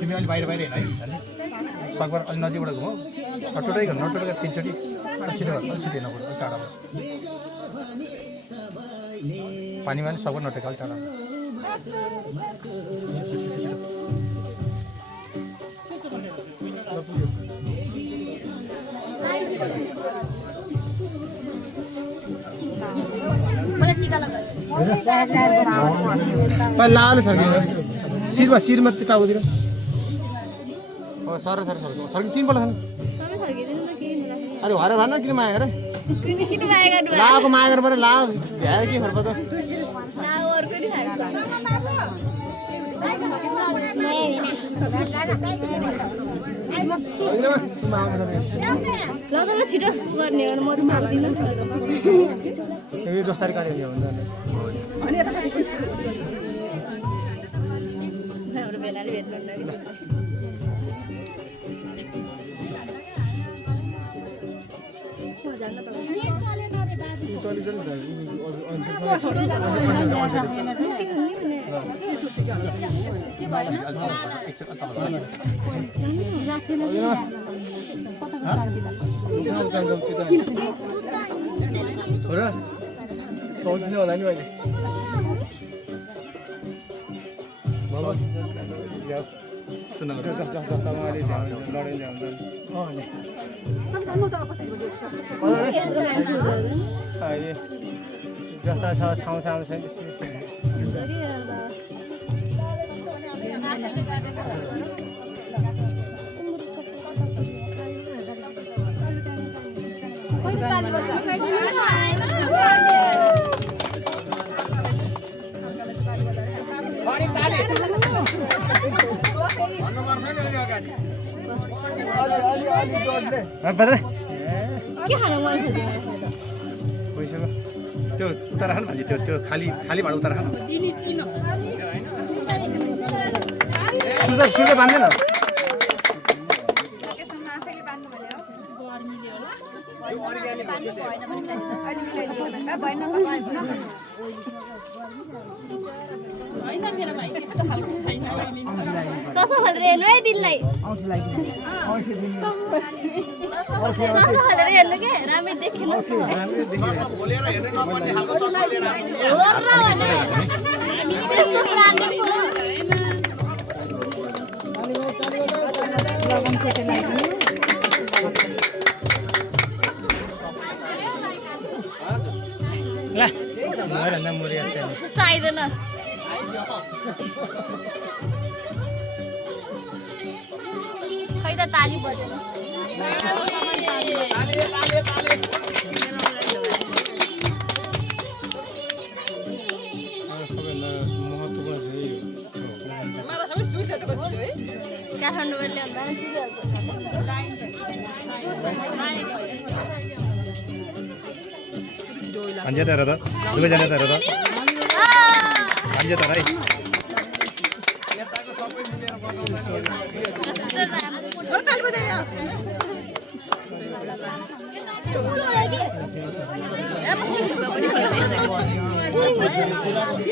तिमी अलि बाहिर बाहिर हेर्न है सकभर अलि नजिकबाट घुमाऊ नटोटै गर्नु नटोटै तिनचोटि छिटो छिटो हेर्नु पर्छ टाढाबाट पानीमा पनि सकभर नटेक अलि टाढा लाल शिरमा टाउतिर सर तिनपल्ट अरे हरे भन किन माया गर लाको माया गर पऱ्यो ला भ्यायो के फर्प त छिटो गर्ने हो म त सक्दिनँ जस्तै कार्य बेलाले भेट्नु सोच्ने होला नि अहिले जस्ता छ ठाउँ सानो छैन के खानु मन छ त्यो उतार खान भाजी त्यो खाली भाँडा उतार खान सुल्दा बाँध्दैन कसो खाले हेर्नु है दिनलाई कसो खाले हेर्नु के राम्रै देखिनु त्यस्तो प्राणी चाहिँदैन खै त ताली बजेन काठमाडौँबाट ल्याउँदा सिकिहाल्छ अन्जे तर त दुवैजना तर त अन्जे तर है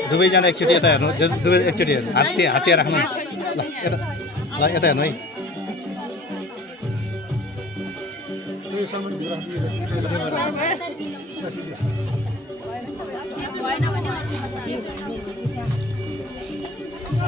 दुवैजना एकचोटि यता हेर्नु दुवै एकचोटि हेर्नु हात्ती राख्नु ल यता हेर्नु है